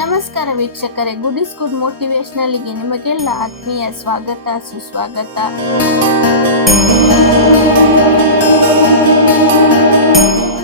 ನಮಸ್ಕಾರ ವೀಕ್ಷಕರೇ, good is good ಮೋಟಿವೇಶನಲ್ಗೆ ನಿಮಗೆಲ್ಲ ಆತ್ಮೀಯ ಸ್ವಾಗತ ಸುಸ್ವಾಗತ.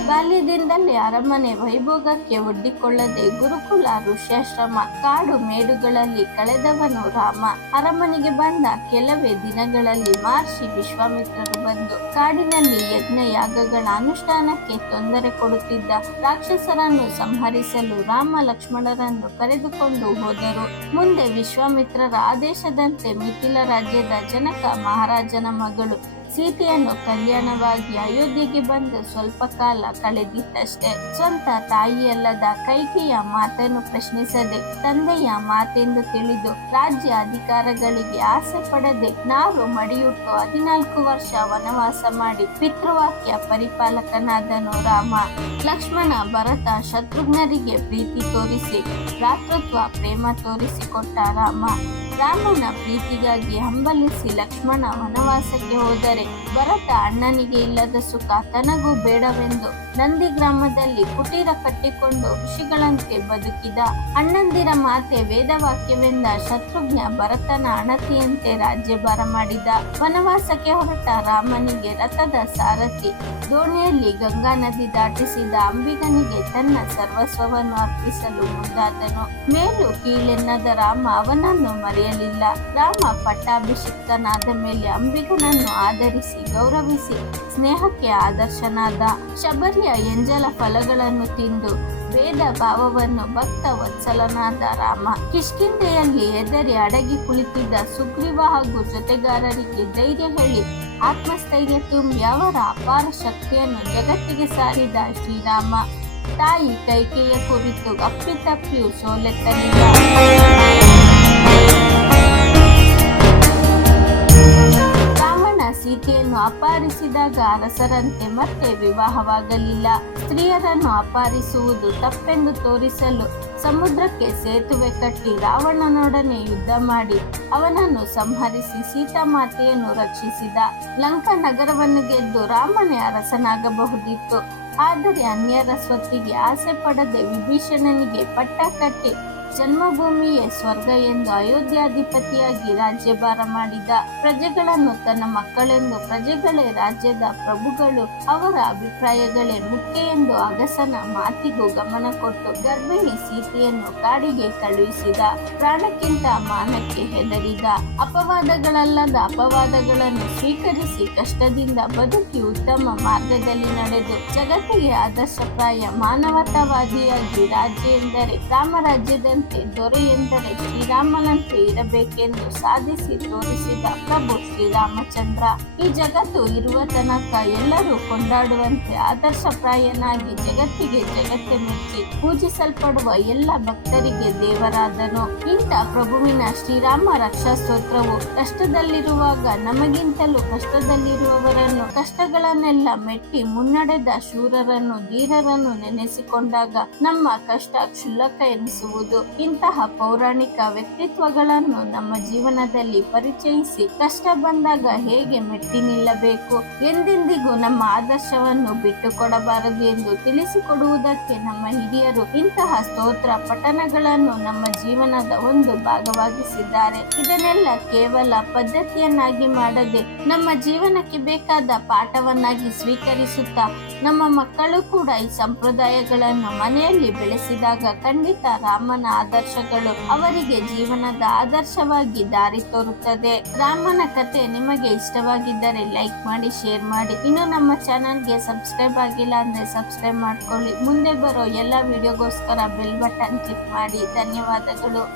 ಬಾಲ್ಯದಿಂದಲೇ ಅರಮನೆ ವೈಭೋಗಕ್ಕೆ ಒಡ್ಡಿಕೊಳ್ಳದೆ ಗುರುಕುಲ ಋಷ್ಯಾಶ್ರಮ ಕಾಡು ಮೇಡುಗಳಲ್ಲಿ ಕಳೆದವನು ರಾಮ. ಅರಮನೆಗೆ ಬಂದ ಕೆಲವೇ ದಿನಗಳಲ್ಲಿ ಮಹರ್ಷಿ ವಿಶ್ವಾಮಿತ್ರರು ಬಂದು ಕಾಡಿನಲ್ಲಿ ಯಜ್ಞ ಯಾಗಗಳ ಅನುಷ್ಠಾನಕ್ಕೆ ತೊಂದರೆ ಕೊಡುತ್ತಿದ್ದ ರಾಕ್ಷಸರನ್ನು ಸಂಹರಿಸಲು ರಾಮ ಲಕ್ಷ್ಮಣರನ್ನು ಕರೆದುಕೊಂಡು ಹೋದರು. ಮುಂದೆ ವಿಶ್ವಾಮಿತ್ರರ ಆದೇಶದಂತೆ ಮಿಥಿಲ ರಾಜ್ಯದ ಜನಕ ಮಹಾರಾಜನ ಮಗಳು ಸೀತೆಯನ್ನು ಕಲ್ಯಾಣವಾಗಿ ಅಯೋಧ್ಯೆಗೆ ಬಂದು ಸ್ವಲ್ಪ ಕಾಲ ಕಳೆದಿತ್ತಷ್ಟೇ. ಸ್ವಂತ ತಾಯಿಯಲ್ಲದ ಕೈಕೆಯ ಮಾತನ್ನು ಪ್ರಶ್ನಿಸದೆ ತಂದೆಯ ಮಾತೆಂದು ತಿಳಿದು ರಾಜ್ಯ ಅಧಿಕಾರಗಳಿಗೆ ಆಸೆ ಪಡದೆ ನಾರು ಮಡಿಯುಟ್ಟು 14 ವರ್ಷ ವನವಾಸ ಮಾಡಿ ಪಿತೃವಾಕ್ಯ ಪರಿಪಾಲಕನಾದನು ರಾಮ. ಲಕ್ಷ್ಮಣ, ಭರತ, ಶತ್ರುಘ್ನರಿಗೆ ಪ್ರೀತಿ ತೋರಿಸಿ ಭ್ರಾತೃತ್ವ ಪ್ರೇಮ ತೋರಿಸಿಕೊಟ್ಟ ರಾಮ. ರಾಮನ ಪ್ರೀತಿಗಾಗಿ ಹಂಬಲಿಸಿ ಲಕ್ಷ್ಮಣ ವನವಾಸಕ್ಕೆ ಹೋದರೆ ಭರತ ಅಣ್ಣನಿಗೆ ಇಲ್ಲದ ಸುಖ ತನಗೂ ಬೇಡವೆಂದು ನಂದಿ ಗ್ರಾಮದಲ್ಲಿ ಕುಟೀರ ಕಟ್ಟಿಕೊಂಡು ಋಷಿಗಳಂತೆ ಬದುಕಿದ. ಅಣ್ಣಂದಿರ ಮಾತೆ ವೇದವಾಕ್ಯವೆಂದ ಶತ್ರುಘ್ನ ಭರತನ ಅಣತಿಯಂತೆ ರಾಜ್ಯಭಾರ ಮಾಡಿದ. ವನವಾಸಕ್ಕೆ ಹೊರಟ ರಾಮನಿಗೆ ರಥದ ಸಾರಥಿ, ದೋಣಿಯಲ್ಲಿ ಗಂಗಾ ನದಿ ದಾಟಿಸಿದ ಅಂಬಿಗನಿಗೆ ತನ್ನ ಸರ್ವಸ್ವವನ್ನು ಅರ್ಪಿಸಲು ಮುಂದಾದನು. ಮೇಲು ಕೀಳೆನ್ನದ ರಾಮ ಅವನನ್ನು ಮರೆಯಲಿಲ್ಲ. ರಾಮ ಪಟ್ಟಾಭಿಷಿಕ್ತನಾದ ಮೇಲೆ ಅಂಬಿಗನನ್ನು ಆದರಿಸಿ ಗೌರವಿಸಿ ಸ್ನೇಹಕ್ಕೆ ಆದರ್ಶನಾದ. ಶಬರಿಯ ಎಂಜಲ ಫಲಗಳನ್ನು ತಿಂದು ವೇದ ಭಾವವನ್ನು ಭಕ್ತ ವತ್ಸಲನಾದ ರಾಮ. ಕಿಷ್ಕಿಂಧೆಯಲ್ಲಿ ಎದರಿ ಅಡಗಿ ಕುಳಿತಿದ್ದ ಸುಗ್ರೀವ ಹಾಗೂ ಜೊತೆಗಾರರಿಗೆ ಧೈರ್ಯ ಹೇಳಿ ಆತ್ಮಸ್ಥೈರ್ಯ ತುಂಬಿ ಅವರ ಅಪಾರ ಶಕ್ತಿಯನ್ನು ಜಗತ್ತಿಗೆ ಸಾರಿದ ಶ್ರೀರಾಮ. ತಾಯಿ ಕೈಕೆಯ ಕುರಿತು ಅಪ್ಪಿತಪ್ಪಿಯೂ ಸೋಲೆತ್ತಲಿಲ್ಲ. ಸೀತೆಯನ್ನು ಅಪಹರಿಸಿದಾಗ ಅರಸರಂತೆ ಮತ್ತೆ ವಿವಾಹವಾಗಲಿಲ್ಲ. ಸ್ತ್ರೀಯರನ್ನು ಅಪಹರಿಸುವುದು ತಪ್ಪೆಂದು ತೋರಿಸಲು ಸಮುದ್ರಕ್ಕೆ ಸೇತುವೆ ಕಟ್ಟಿ ರಾವಣನೊಡನೆ ಯುದ್ಧ ಮಾಡಿ ಅವನನ್ನು ಸಂಹರಿಸಿ ಸೀತಾಮಾತೆಯನ್ನು ರಕ್ಷಿಸಿದ. ಲಂಕಾ ನಗರವನ್ನು ಗೆದ್ದು ರಾಮನೇ ಅರಸನಾಗಬಹುದಿತ್ತು. ಆದರೆ ಅನ್ಯರ ಸ್ವತ್ತಿಗೆ ಆಸೆ ಪಡದೆ ವಿಭೀಷಣನಿಗೆ ಪಟ್ಟ ಕಟ್ಟಿ ಜನ್ಮಭೂಮಿಯೇ ಸ್ವರ್ಗ ಎಂದು ಅಯೋಧ್ಯಾಧಿಪತಿಯಾಗಿ ರಾಜ್ಯಭಾರ ಮಾಡಿದ. ಪ್ರಜೆಗಳನ್ನು ತನ್ನ ಮಕ್ಕಳೆಂದು, ಪ್ರಜೆಗಳೇ ರಾಜ್ಯದ ಪ್ರಭುಗಳು, ಅವರ ಅಭಿಪ್ರಾಯಗಳೇ ಮುಖ್ಯ ಎಂದು ಅಗಸನ ಮಾತಿಗೂ ಗಮನ ಕೊಟ್ಟು ಗರ್ಭಿಣಿ ಸೀತೆಯನ್ನು ಕಾಡಿಗೆ ಕಳುಹಿಸಿದ. ಪ್ರಾಣಕ್ಕಿಂತ ಮಾನಕ್ಕೆ ಹೆದರಿದ. ಅಪವಾದಗಳಲ್ಲದ ಅಪವಾದಗಳನ್ನು ಸ್ವೀಕರಿಸಿ ಕಷ್ಟದಿಂದ ಬದುಕಿ ಉತ್ತಮ ಮಾರ್ಗದಲ್ಲಿ ನಡೆದು ಜಗತ್ತಿಗೆ ಆದರ್ಶಪ್ರಾಯ ಮಾನವತಾವಾದಿಯಾಗಿ ರಾಜ್ಯ ಎಂದರೆ ರಾಮರಾಜ್ಯದಂತೆ, ದೊರೆ ಎಂದರೆ ಶ್ರೀರಾಮನಂತೆ ಇರಬೇಕೆಂದು ಸಾಧಿಸಿ ತೋರಿಸಿದ ಪ್ರಭು ಶ್ರೀರಾಮಚಂದ್ರ. ಈ ಜಗತ್ತು ಇರುವ ತನಕ ಎಲ್ಲರೂ ಕೊಂಡಾಡುವಂತೆ ಆದರ್ಶಪ್ರಾಯನಾಗಿ ಜಗತ್ತೇ ಮೆಚ್ಚಿ ಪೂಜಿಸಲ್ಪಡುವ ಎಲ್ಲ ಭಕ್ತರಿಗೆ ದೇವರಾದನು. ಇಂಥ ಪ್ರಭುವಿನ ಶ್ರೀರಾಮ ರಕ್ಷಾ ಸ್ತೋತ್ರವು ಕಷ್ಟದಲ್ಲಿರುವಾಗ ನಮಗಿಂತಲೂ ಕಷ್ಟದಲ್ಲಿರುವವರನ್ನು, ಕಷ್ಟಗಳನ್ನೆಲ್ಲ ಮೆಟ್ಟಿ ಮುನ್ನಡೆದ ಶೂರರನ್ನು, ಧೀರರನ್ನು ನೆನೆಸಿಕೊಂಡಾಗ ನಮ್ಮ ಕಷ್ಟ ಕ್ಷುಲ್ಲಕ ಎನಿಸುವುದು. ಇಂತಹ ಪೌರಾಣಿಕ ವ್ಯಕ್ತಿತ್ವಗಳನ್ನು ನಮ್ಮ ಜೀವನದಲ್ಲಿ ಪರಿಚಯಿಸಿ ಕಷ್ಟ ಬಂದಾಗ ಹೇಗೆ ಮೆಟ್ಟಿ ನಿಲ್ಲಬೇಕು, ಎಂದೆಂದಿಗೂ ನಮ್ಮ ಆದರ್ಶವನ್ನು ಬಿಟ್ಟುಕೊಡಬಾರದು ಎಂದು ತಿಳಿಸಿಕೊಡುವುದಕ್ಕೆ ನಮ್ಮ ಹಿರಿಯರು ಇಂತಹ ಸ್ತೋತ್ರ ಪಠಣಗಳನ್ನು ನಮ್ಮ ಜೀವನದ ಒಂದು ಭಾಗವಾಗಿಸಿದ್ದಾರೆ. ಇದನ್ನೆಲ್ಲ ಕೇವಲ ಪದ್ಧತಿಯನ್ನಾಗಿ ಮಾಡದೆ ನಮ್ಮ ಜೀವನಕ್ಕೆ ಬೇಕಾದ ಪಾಠವನ್ನಾಗಿ ಸ್ವೀಕರಿಸುತ್ತಾ ನಮ್ಮ ಮಕ್ಕಳು ಕೂಡ ಈ ಸಂಪ್ರದಾಯಗಳನ್ನು ಮನೆಯಲ್ಲಿ ಬೆಳೆಸಿದಾಗ ಖಂಡಿತ ರಾಮನ ಆದರ್ಶಗಳು ಅವರಿಗೆ ಜೀವನದ ಆದರ್ಶವಾಗಿ ದಾರಿ ತೋರುತ್ತದೆ. ರಾಮನ ಕತೆ ನಿಮಗೆ ಇಷ್ಟವಾಗಿದ್ದರೆ ಲೈಕ್ ಮಾಡಿ, ಶೇರ್ ಮಾಡಿ. ಇನ್ನು ನಮ್ಮ ಚಾನಲ್ಗೆ ಸಬ್ಸ್ಕ್ರೈಬ್ ಆಗಿಲ್ಲ ಅಂದ್ರೆ ಸಬ್ಸ್ಕ್ರೈಬ್ ಮಾಡ್ಕೊಳ್ಳಿ. ಮುಂದೆ ಬರೋ ಎಲ್ಲ ವಿಡಿಯೋಗೋಸ್ಕರ ಬೆಲ್ ಬಟನ್ ಕ್ಲಿಕ್ ಮಾಡಿ. ಧನ್ಯವಾದಗಳು.